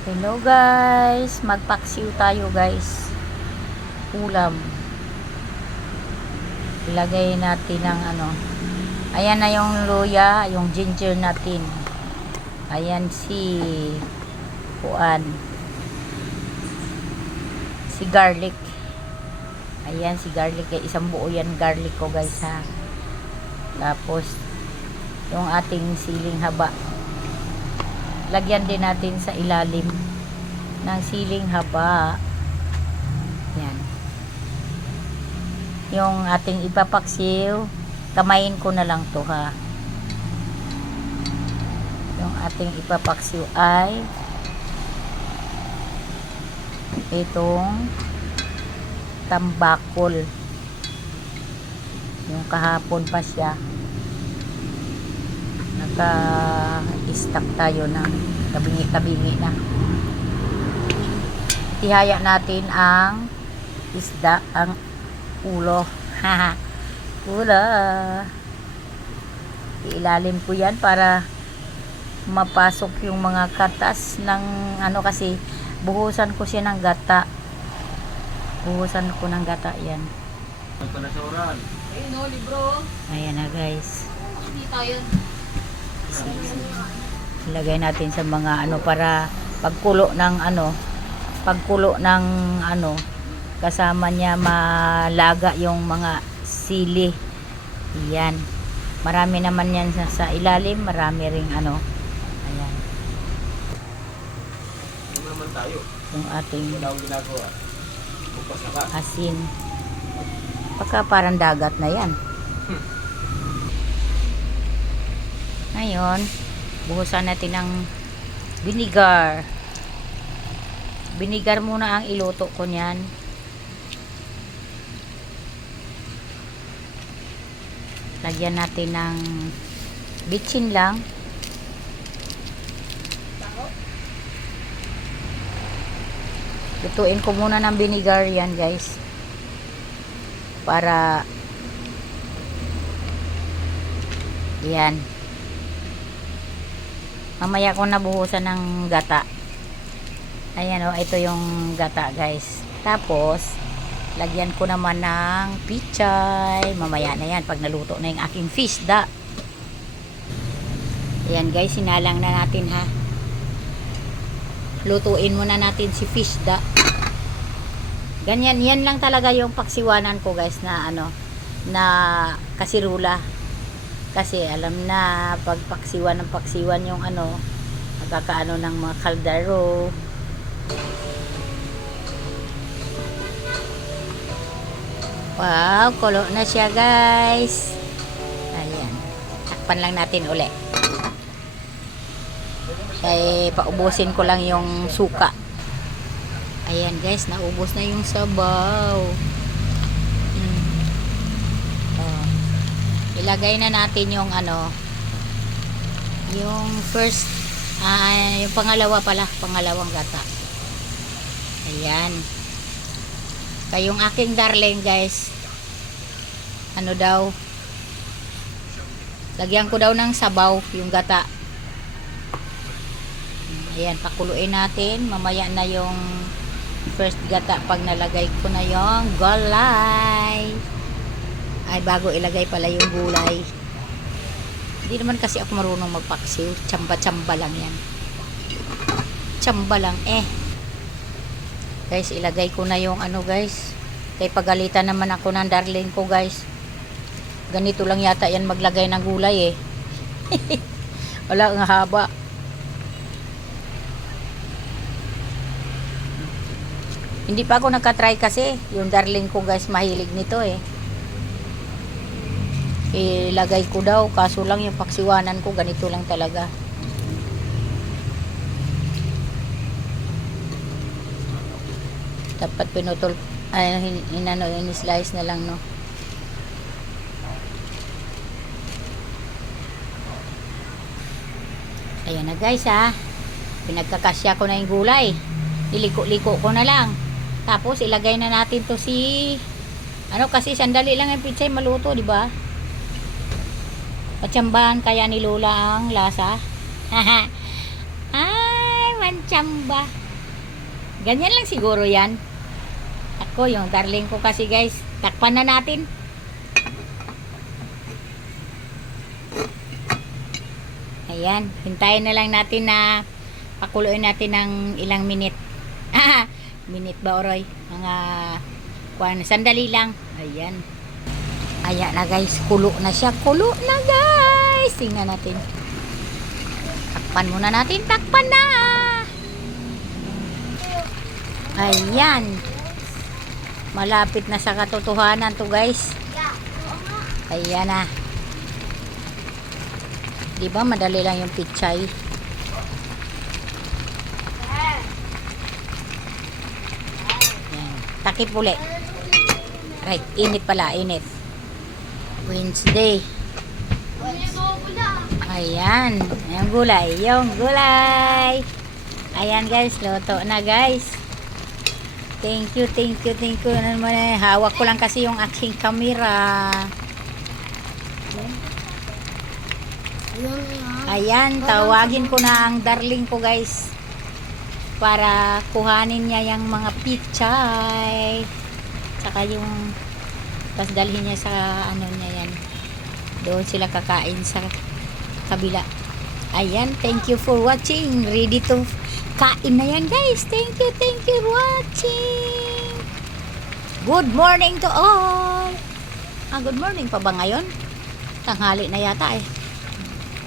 Hello guys, magpaksiw tayo guys. Ulam. Ilagay natin ng ayan na yung luya, yung ginger natin. Ayan si garlic. Ayan si garlic, isang buo yan garlic ko guys ha. Tapos yung ating siling haba. Lagyan din natin sa ilalim ng siling haba. Yan. Yung ating ipapaksiw, kamayin ko na lang to ha. Yung ating ipapaksiw ay itong tambakol. Yung kahapon pa siya. Naka-stack tayo ng kabingi-kabingi na. Tihaya natin ang isda, ang ulo. Ulo. Ilalim ko yan para mapasok yung mga katas ng kasi buhusan ko siya ng gata. Buhusan ko ng gata yan. Ayun o, libro. Ayan na guys. Hindi tayo. Ilagay natin sa mga para pagkulo ng kasama niya malaga yung mga sili. Yan. Marami naman yan sa ilalim, marami ring ayan. naman tayo. Yung ating Wala akong ginagawa. Bukas na ka. asin. Pagka parang dagat na yan. Ngayon, buhusan natin ng vinegar. Vinegar muna ang iluto ko niyan. Lagyan natin ng bitsin lang. Lutuin ko muna ng vinegar yan guys. Para yan. Mamaya ko nabuhusan ng gata. Ayan ito yung gata guys. Tapos lagyan ko naman ng pichay. Mamaya na yan pag naluto na yung aking fish da. Ayan guys, sinalang na natin ha. Lutuin muna natin si fish da. Ganyan, yan lang talaga yung paksiwanan ko guys na na kasirula. Kasi alam na pag paksiwan ng paksiwan yung nakakaano ng mga kaldero. Wow, kulo na siya guys. Ayan. Takpan lang natin uli. Kaya paubusin ko lang yung suka. Ayan guys, naubos na yung sabaw. Ilagay na natin yung yung first yung pangalawang gata. Ayan. Kaya yung aking darling guys, lagyan ko daw ng sabaw yung gata. Ayan, pakuluin natin. Mamaya na yung first gata pag nalagay ko na yung gulay. Ay, bago ilagay pala yung gulay. Hindi naman kasi ako marunong magpaksiw. Tsamba-tsamba lang yan. Tsamba lang Guys, ilagay ko na yung guys. Kaya pagalitan naman ako ng darling ko guys. Ganito lang yata yan maglagay ng gulay Wala ang haba. Hindi pa ako nagka-try kasi. Yung darling ko guys, mahilig nito ilagay ko daw, kaso lang yung paksiwanan ko ganito lang talaga. Dapat pinutol in-slice na lang Ayan na guys pinagkakasya ko na yung gulay, iliko-liko ko na lang, tapos ilagay na natin to kasi sandali lang yung pizza maluto, di ba? Patsambahan kaya ni Lola ang lasa. Ay, Ayan, tsamba. Ganyan lang siguro yan. Ako, yung darling ko kasi guys. Takpan na natin. Ayan, hintayin na lang natin na pakuluin natin ng ilang minute. Minute ba, Oroy? Mga sandali lang. Ayan. Ayan na guys, kulo na siya. Kulo na guys. Tingnan natin. Takpan muna natin. Takpan na. Ayan. Malapit na sa katotohanan to guys. Ayan na. Diba madali lang yung pichay. Ayan. Takip uli. Right, init pala, init. Wednesday. Ayan, yung gulay, yung gulay. Ayan guys, luto na guys. Thank you, thank you, thank you. Ano naman eh, hawak ko lang kasi yung aking camera. Ayan, tawagin ko na ang darling ko guys. Para kuhanin niya yung mga pichay. Saka yung tapos dalhin niya sa ano niya yan. Doon sila kakain sa kabila. Ayan, thank you for watching. Ready to kain na yan guys. Thank you for watching. Good morning to all. Good morning pa ba ngayon? Tanghali na yata eh.